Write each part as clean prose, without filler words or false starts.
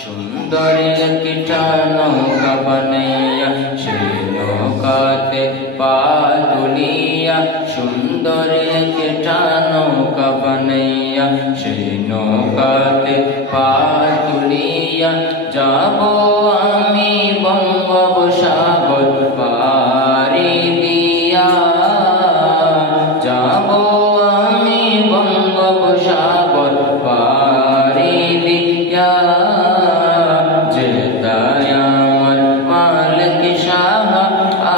সুন্দর একটা নৌকা বানাইয়া সেই নৌকাতে পা তুলিয়া, সুন্দর একটা নৌকা বানাইয়া সেই নৌকাতে পা তুলিয়া, যাব আমি বঙ্গোপসাগর পাড়ি দিয়া, যাব আমি বঙ্গোপসাগর পাড়ি দিয়া, যেতায় আমার মালিক শাহ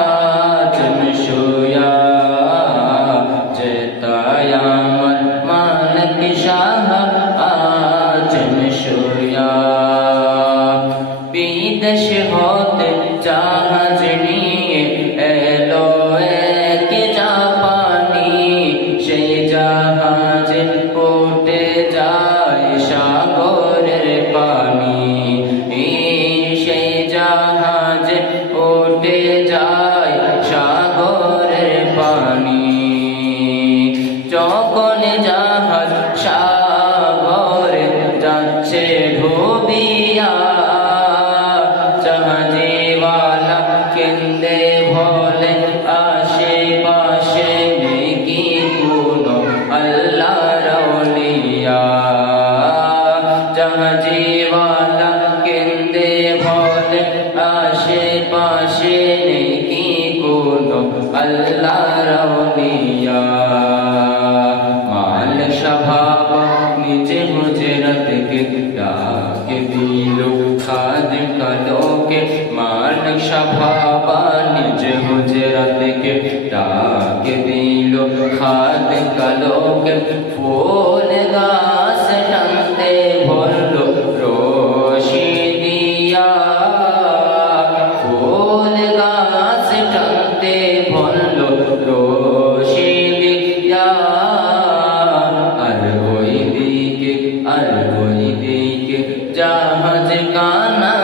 আছেন শুয়া, যেতায় আমার মালিক শাহ আছেন শুয়া। বিদেশ হতে জাহাজ নিয়ে এলো এক জাপানি, সেই জাহাজে উঠে যায় সাগরের পানি, সেই জাহাজে উঠে যায় সাগরের পানি। যখন জাহাজ সাগরে যাচ্ছে ডুবিয়া, জাহাজওয়ালা কেন্দে বলে আশেপাশে নেই কি কোনো আল্লাহর আউলিয়া, জাহাজওয়ালা কেন্দে বলে আশেপাশে নেই কি কোনো আল্লাহর আউলিয়া। মালিক সাহাব নিচে হুজরাত থেকে ডাকে দিল খাদিম কালোকে, মালিক সাহাব নিচে হুজরাত থেকে ডাকে দিল খাদিম কালোকে। ফুল গাছ টানতে বলল রশি দিয়া, ফুল গাছ টানতে বলল রশি দিয়া, আর ওই দিকে জাহাজ কানা